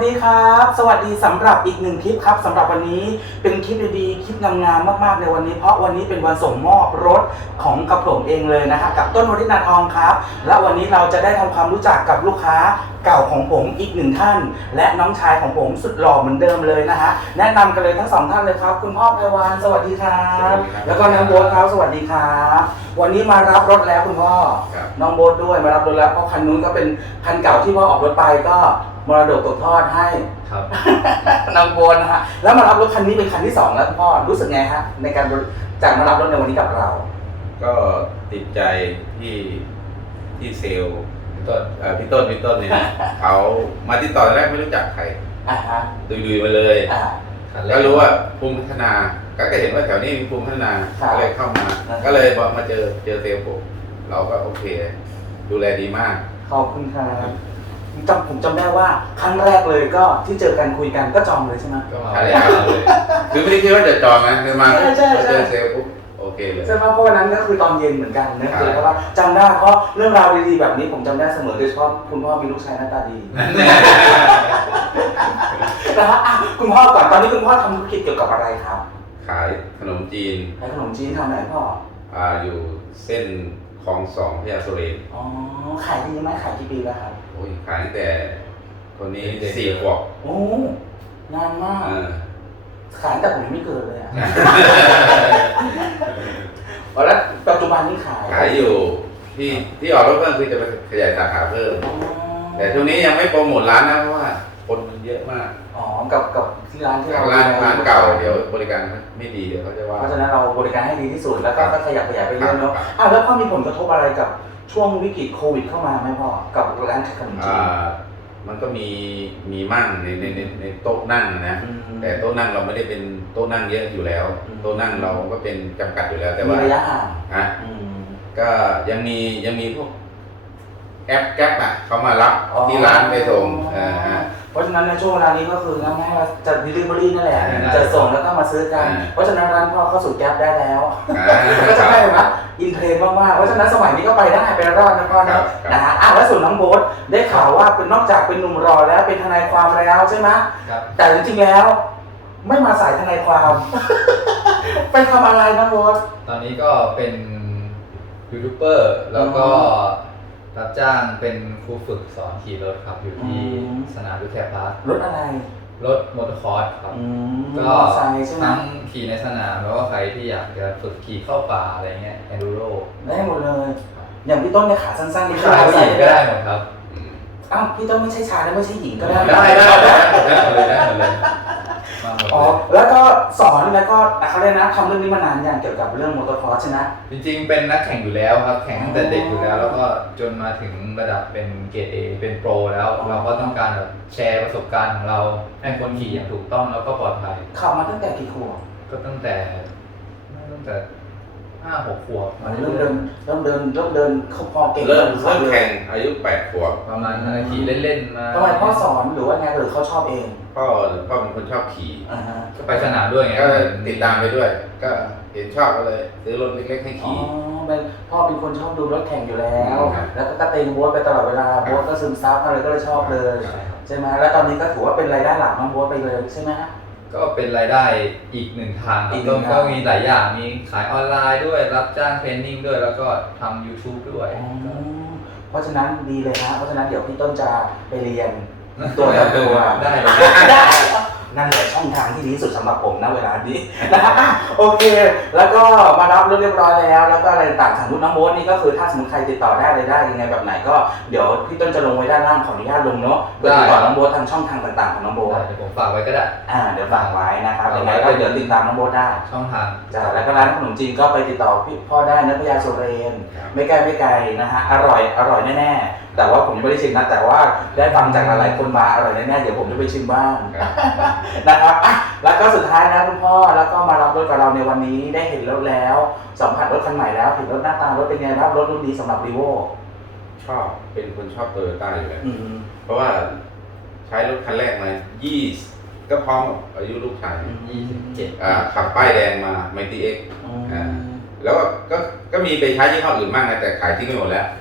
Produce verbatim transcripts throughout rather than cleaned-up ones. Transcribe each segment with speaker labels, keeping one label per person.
Speaker 1: ดีครับสวัสดีสำหรับอีกหนึ่งคลิปครับสำหรับวันนี้เป็นคลิปดีๆคลิปงามๆมากๆในวันนี้เพราะวันนี้เป็นวันส่งมอบรถของกระผมเองเลยนะฮะกับต้นวรินาทองครับและวันนี้เราจะได้ทำความรู้จักกับลูกค้าเก่าของผมอีกหนึ่งท่านและน้องชายของผมสุดหล่อเหมือนเดิมเลยนะฮะแนะนำกันเลยทั้งสองท่านเลยครับคุณพ่อไพวานสวัสดีครับแล้วก็น้องโบ๊ทครับสวัสดีครับวันนี้มารับรถแล้วคุณพ่อน้องโบ๊ทด้วยมารับรถแล้วเพราะคันนู้นก็เป็นคันเก่าที่พ่อออกรถไปก็มรดกตกทอดให้
Speaker 2: ครับ
Speaker 1: นำโบนนะฮะแล้วมารับรถคันนี้เป็นคันที่สองแล้วพ่อรู้สึกไงฮะในการจากมารับรถในวันนี้กับเรา
Speaker 3: ก็ติดใจที่ที่เซลล์ต้นพี่ต้นพี่ต้นเนี่ยนะ เขามาติดต่อแรกไม่รู้จักใคร
Speaker 1: อ่าฮะ
Speaker 3: ดุยๆมาเลยก็รู้ว่าภูมิพัฒนาก็เห็นว่าแถวนี้มีภูมิพัฒนาก็เลยเข้ามาก็เลยบอกมาเจอเจอเซลล์ผมเราก็โอเคดูแลดีมาก
Speaker 1: ขอบคุณครับจำผมจำได้ว่าครั้งแรกเลยก็ที่เจอกันคุยกันก็จองเลยใช่ไหม
Speaker 3: ก็มาเลยคือไม่ได้คิดว่าจะจองนะคือมาเจอเซลล์ปุ๊บโอเคเลย
Speaker 1: ใช่ไหมเพราะวันนั้นก็คือตอนเย็นเหมือนกันนะคือเพราะว่าจำได้เพราะเรื่องราวดีๆแบบนี้ผมจำได้เสมอโดยเฉพาะคุณพ่อมีลูกชายหน้าตาดีนะฮะคุณพ่อก่อนตอนนี้คุณพ่อทำธุรกิจเกี่ยวกับอะไรครับ
Speaker 3: ขายขนมจีน
Speaker 1: ขายขนมจีนทำไหนพ่อ
Speaker 3: อ่าอยู่เส้นคลองสองพญาสุเรน
Speaker 1: อ๋อขายดีไหมขายกี่ปีแล้วครับ
Speaker 3: โอ้ยขายตั้งแต่คนนี้สี่ขวบ
Speaker 1: โอ้นานมากขายแต่ผมไม่เกิดเลยอ่ะแล้วปัจจุบันนี้ขาย
Speaker 3: ขายอยู่ที่ที่ออกรถเพิ่มคือจะไปขยายสาขาเพิ่มแต่ช่วงนี้ยังไม่โปรโมทร้านนะเพราะว่าคนมันเยอะมาก
Speaker 1: อ๋อกับกับที่ร้านที่เรา
Speaker 3: ร้านร้านเก่าเดี๋ยวบริการไม่ดีเดี๋ยวเขาจะว่า
Speaker 1: เพราะฉะนั้นเราบริการให้ดีที่สุดแล้วก็ขยับขยายไปเรื่อยเนาะอ่ะแล้วพ่อมีผลกระทบอะไรกับช่วงวิกฤตโควิดเข้ามาไหมพ่อกับร้านขนมจีน
Speaker 3: มันก็มีมีมั่งในในในโต๊ะนั่งนะแต่โต๊ะนั่งเราไม่ได้เป็นโต๊ะนั่งเยอะอยู่แล้วโต๊ะนั่งเราก็เป็นจำกัดอยู่แล้วแต่ว่า
Speaker 1: ระยะห่าง
Speaker 3: อ่ะก็ยังมียังมีพวกแอปแก๊ปอ่ะเขามารับที่ร้านไปส่ง
Speaker 1: เพราะฉะนั้นในช่วงเวลานี้ก็คือง่ายๆว่าจะ delivery นั่นแหละจะส่งแล้วก็มาซื้อกันเพราะฉะนั้นร้านพ่อเข้าสู่แก๊ปได้แล้วก็จะได้นะอินเทรนมากๆเพราะฉะนั้นสมัยนี้ก็ไปได้ไปรอดนะพ่อนะนะฮะอ่ะแล้วส่วนน้องโบ๊ทได้ข่าวว่าเป็นนอกจากเป็นหนุ่มรอแล้วเป็นทนายความแล้วใช่ไหมแต่จริงๆแล้วไม่มาสายทนายความไปทำอะไรนะโบ๊ท
Speaker 2: ตอนนี้ก็เป็นยูทูบเบอร์แล้วก็รับจ้างเป็นครูฝึกสอนขี่รถครับอยู่ที่สนามดูแคพาร์ค
Speaker 1: รถอะไร
Speaker 2: รถมอเตอร์คอร์สครับก็ทั้งขี่ในสนามแล้วก็ใครที่อยากจะฝึกขี่เข้าป่าอะไรเงี้ยแอนดูโร
Speaker 1: ได้หมดเลยอย่างพี่ต้นเนี่ยขาสั้นๆนี่
Speaker 2: ชายผู้หญิงก็ได้หมดครับ
Speaker 1: อ้าวพี่ต้นไม่ใช่ชายแล้วไม่ใช่หญิงก็ได้
Speaker 2: ได้ได้ได้หมดเลยได้หมดเลย
Speaker 1: อ๋อแล้วก็สอนแล้วก็เขาเรียกนะทำเรื่องนี้มานานอย่างเกี่ยวกับเรื่องมอเตอร์คอร์สใช่ไหม
Speaker 2: จริงๆเป็นนักแข่งอยู่แล้วครับแข่งตั้งแต่เด็กอยู่แล้วแล้วก็จนมาถึงระดับเป็นเกรด เอ เป็นโปรแล้วเราก็ต้องการแบบแชร์ประสบการณ์ของเราให้คนขี่อย่างถูกต้องแล้วก็ปลอดภัย
Speaker 1: ขับมาตั้งแต่กี่ขวบ
Speaker 2: ก็ตั้งแต่ตั้งแต่ห้าหกขวบ
Speaker 1: เริ่มเดินเริ่มเดินเริ่มเดินเขาพอเก่ง
Speaker 3: เริ่มเริ่มแข่งอายุแปดขวบ
Speaker 2: ประมาณขี่เล่นๆมา
Speaker 1: ทำไมพ่อสอนหรือว่าไงหรือเขาชอบเอง
Speaker 3: พ่อพ่อเป็นคนชอบขี่
Speaker 2: ก็ไปสนามด้วยไง
Speaker 3: ก็ติดตามไปด้วยก็เห็นชอบก็เลยซื้อรถเล็กๆให้ขี่
Speaker 1: อ๋อเป็นพ่อเป็นคนชอบดูรถแข่งอยู่แล้วแล้วก็กระเตงโบ๊ทไปตลอดเวลาโบ๊ทก็ซึมซับอะไรก็เลยชอบเลยใช่ไหมแล้วตอนนี้ก็ถือว่าเป็นรายได้หลักน้องโบ๊ทไปเลยใช่ไหมฮะ
Speaker 2: ก็เป็นรายได้อีกหนึ่งทางครับก็มีหลายอย่างมีขายออนไลน์ด้วยรับจ้างเทรนนิ่งด้วยแล้วก็ทำ YouTube ด้วย
Speaker 1: เพราะฉะนั้นดีเลยนะเพราะฉะนั้นเดี๋ยวพี่ต้นจะไปเรียนตัวต่อตัว
Speaker 2: ได้เลย
Speaker 1: ได้นั่นแหละช่องทางที่ดีที่สุดสำหรับผมนะเวลานี้นะครับโอเคแล้วก็มารับรถเรียบร้อยแล้วแล้วก็อะไรต่างสมมติน้องโบ๊ทนี่ก็คือถ้าสมมติใครติดต่อได้เลยได้ยังไงแบบไหนก็เดี๋ยวพี่ต้นจะลงไว้ด้านล่างขออนุญาตลงเนาะติดต่อน้องโบ๊ททางช่องทางต่างๆของน้องโบ๊ท
Speaker 2: เดี๋ยวผมฝากไว้ก็ได้
Speaker 1: อ่าเดี๋ยวฝากไว้นะครับยังไงก็เดี๋ยวติดตามน้องโบ๊ทได้
Speaker 2: ช่องทาง
Speaker 1: จ้าแล้วก็ร้านขนมจีนก็ไปติดต่อพี่พ่อได้นะพญาสุเรนไม่ไกลไม่ไกลนะฮะอร่อยอร่อยแน่ๆแต่ว่าผมยังไม่ได้ชิมนะแต่ว่าได้ฟังจากหลายๆคนมาอร่อยแน่ๆเดี๋ยวผมจะไปชิมบ้างนะครับแล้วก็สุดท้ายนะคุณพ่อแล้วก็มารับรถกับเราในวันนี้ได้เห็นรถแล้วสัมผัสรถคันใหม่แล้วเห็นรถหน้าตารถเป็นไงบ้างรถรุ่นนี้สำหรับรีโว
Speaker 3: ชอบเป็นคนชอบโตโยต้าอยู่แล้วเพราะว่าใช้รถคันแรกมายี่ก็พร้อมอายุลูกชาย
Speaker 2: ยี่สิบเจ็ด
Speaker 3: ขับป้ายแดงมาไมตี้เอ็กแล้วก็ก็มีไปใช้ยี่ห้ออื่นบ้างนะแต่ขายทิ้งไปหมดแล้ว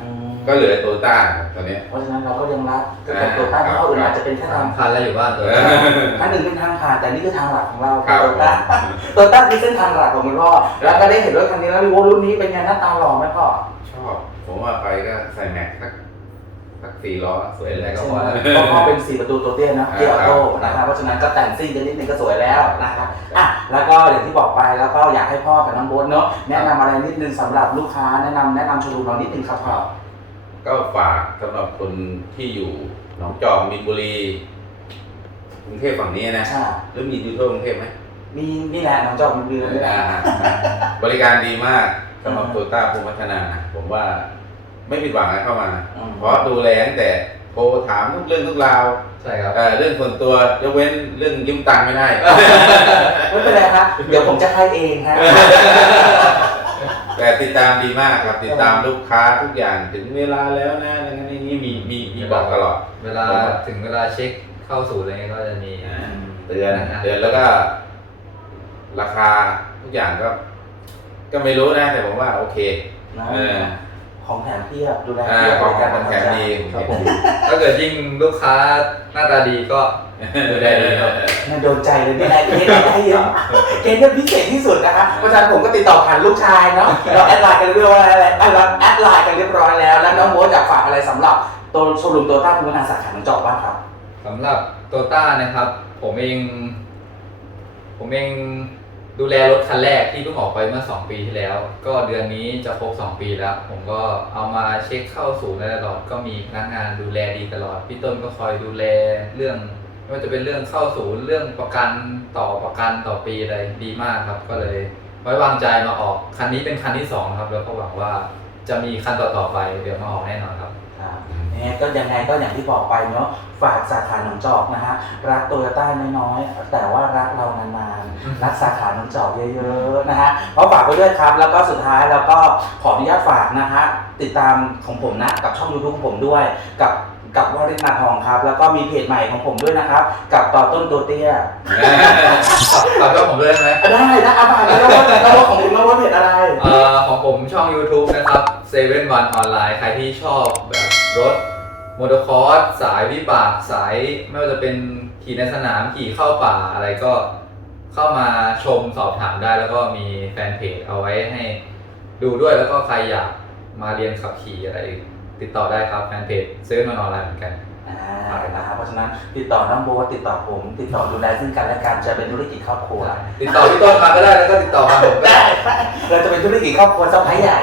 Speaker 3: ก็เหลือโตต้าตอนนี้
Speaker 1: เพราะฉะนั้นเราก็ยังรักกับโตต้าที่เขาอื่นอาจจะเป็นแค่ทาง
Speaker 2: สำคัญแล้วอยู่บ้านตัว
Speaker 1: อันหนึ่งเป็นทางผ่านแต่นี่คือทางหลักของเรา
Speaker 3: ครับ
Speaker 1: โตต้าโตต้าคือเส้นทางหลักของคุณพ่อแล้วก็ได้เห็นรถคันนี้แล้วรีโวรุ่นนี้เป็นไงหน้าตาหล่อไหมพ่อ
Speaker 3: ชอบ ผมว่าไปก็ใส่แม็กสักสักสี่ล้อสวยเลย
Speaker 1: ใช่
Speaker 3: ก็
Speaker 1: ไห
Speaker 3: พ
Speaker 1: ม
Speaker 3: อแล้ว
Speaker 1: เพราะพ่อเป็นสี่ประตูตัวเตี้ยนะเกียร์ออโต้
Speaker 3: ครับ
Speaker 1: นะครับเพราะฉะนั้นก็แต่งซิ่งกันนิดนึงก็สวยแล้วนะครับอ่ะแล้วก็อย่างที่บอกไปแล้วก็อยากให้พ่อกับน้องโบ๊ทเนาะแนะนำอะไรนิดนึงสำหรับลูกค้าแนะนำแนะนำโชว์รูมเรานิดนึงครับพ่อ
Speaker 3: ก็ฝากสำหรับคนที่อยู่หนองจอกมีนบุรีกรุงเทพฝั่งนี้นะ
Speaker 1: ใช่
Speaker 3: หรือมีอยู่ทั่วกรุงเทพไหม
Speaker 1: มีนี่แหละน้องจอกมันมีเลยนะ
Speaker 3: อ่าบริการดีมากสำหรับโตต้าภูมิพัฒนา ผมว่าไม่ผิดหวังนะเข้ามา
Speaker 1: อืม
Speaker 3: เพราะดูแลตั้งแต่โทรถามทุกเรื่องทุกราว
Speaker 2: ใช่ครับ
Speaker 3: เอ่อเรื่องส่วนตัวยกเว้นเรื่องยืมตังค์ไม่ได้
Speaker 1: ไม่เป็นไรครับเดี๋ยวผมจะให้เองฮะ
Speaker 3: แต่ติดตามดีมากครับติดตามลูกค้าทุกอย่างถึงเวลาแล้วนะอะไรเงี้ยนี่มีมีมีบอกตลอด
Speaker 2: เวลาถึงเวลาเช็คเข้าสู่อะไรเงี้ยก็จะมี
Speaker 3: อ่าเตือนเตือนแล้วก็ ราคาทุกอย่างก็ ก็ไม่รู้นะแต่ผมว่าโอเค
Speaker 1: นะ
Speaker 3: เออ
Speaker 1: ของแถมเพียบดูแล
Speaker 3: อ่า
Speaker 1: เพียบ
Speaker 3: ของ
Speaker 1: บริการ
Speaker 3: ของแถมดี
Speaker 1: ครับผม
Speaker 2: ถ้าเกิดยิ่งลูกค้าหน้าตาดีก็ดูแลดีครับ
Speaker 1: มันโดนใจเลยนี่แหละเกณฑ์ให้เยอะเกณฑ์เนี่ยพิเศษที่สุดนะคะเพราะฉะนั้นผมก็ติดต่อผ่านลูกชายเนาะเราแอดไลน์กันเรียบร้อยแล้วเราแอดไลน์กันเรียบร้อยแล้วแล้วน้องโบ๊ทอยากฝากอะไรสำหรับตัวโชว์รูมโตต้าภูมิพัฒนาสาขาหนองจอกบ้างครับ
Speaker 2: สำหรับโตต้านะครับ ผมเอง ผมเองดูแลรถคันแรกที่เพิ่งออกไปเมื่อสองปีที่แล้ว ก็เดือนนี้จะครบสองปีแล้ว ผมก็เอามาเช็คเข้าศูนย์ตลอดก็มีพนักงานดูแลดีตลอดพี่ต้นก็คอยดูแลเรื่องไม่ว่าจะเป็นเรื่องเข้าศูนย์เรื่องประกันต่อประกันต่อปีอะไรดีมากครับ ก็เลยไว้วางใจมาออกคันนี้เป็นคันที่สองครับแล้วก็หวังว่าจะมีคันต่อๆไปเดี๋ยวมาออกแน่นอนครับ
Speaker 1: ครับเนี่ยก็ยังไงก็อย่างที่บอกไปเนาะฝากสาขาหนองจอกนะฮะรักโตโยต้าน้อยๆแต่ว่ารักเรานานๆรักสาขาหนองจอกเยอะๆนะฮะเพราะฝากไว้ด้วยครับแล้วก็สุดท้ายแล้วก็ขออนุญาตฝากนะฮะติดตามของผมนะกับช่อง YouTube ของผมด้วยกับกับวริศนาทองครับแล้วก็มีเพจใหม่ของผมด้วยนะครับกับต่อต้นตัวเตี้ย
Speaker 2: ฝากด้วยผมด้วยไหม
Speaker 1: ได้นะอาบานแล้วว่าแล้วว่าของคุณว่าเพจอะไร
Speaker 2: เอ่อของผมช่อง YouTube นะครับเซเว่นวันออนไลน์ใครที่ชอบแบบรถมอเตอร์คอร์สสายวิบากสายไม่ว่าจะเป็นขี่ในสนามขี่เข้าป่าอะไรก็เข้ามาชมสอบถามได้แล้วก็มีแฟนเพจเอาไว้ให้ดูด้วยแล้วก็ใครอยากมาเรียนขับขี่อะไร ติดต่อได้ครับแฟนเพจเซเว่นวันออนไลน์เหมือนกัน
Speaker 1: อ่านะครับเพราะฉะนั้นติดต่อน้องโบ๊ทติดต่อผม ติดต่อดูแลซึ่งกันและกันจะเป็นธุรกิจครอบครัว
Speaker 2: ติดต่อพี่ต้นมาก็ได้แล้วก็ติดต่อมาผมก็
Speaker 1: ได้
Speaker 2: ได้
Speaker 1: เราจะเป็นธุรกิจครอบครัวสะพ้ายใหญ่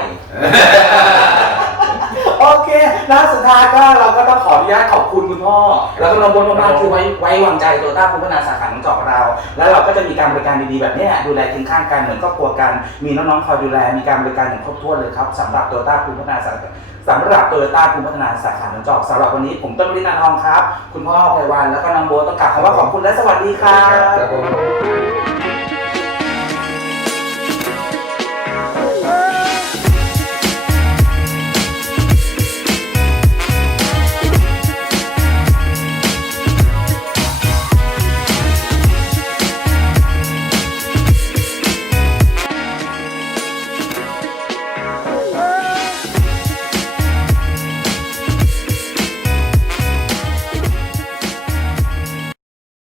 Speaker 1: โอเคแล้วสุดท้ายก็เราก็ต้องขออนุญาตขอบคุณคุณพ่อ แล้วก็น้องโบ๊ทมากๆที่ไว้ไว้วางใจโตต้าภูมิพัฒนาสาขาหนองจอกเรา แล้วเราก็จะมีการบริการดีๆแบบเนี้ยดูแลเคียงข้างกันเหมือนครอบครัวกัน มีน้องๆคอยดูแลมีการบริการอย่างครบถ้วนเลยครับสำหรับโตต้าภูมิพัฒนาสาขาสำหรับโตโยต้าภูมิพัฒนาสาขาหนองจอกสำหรับวันนี้ผมต้นวริศนาทองครับ คุณพ่อไพวันแล้วก็น้องโบ๊ทต้องกราบคำว่าขอบคุณและสวัสดีครับ
Speaker 2: ครับผม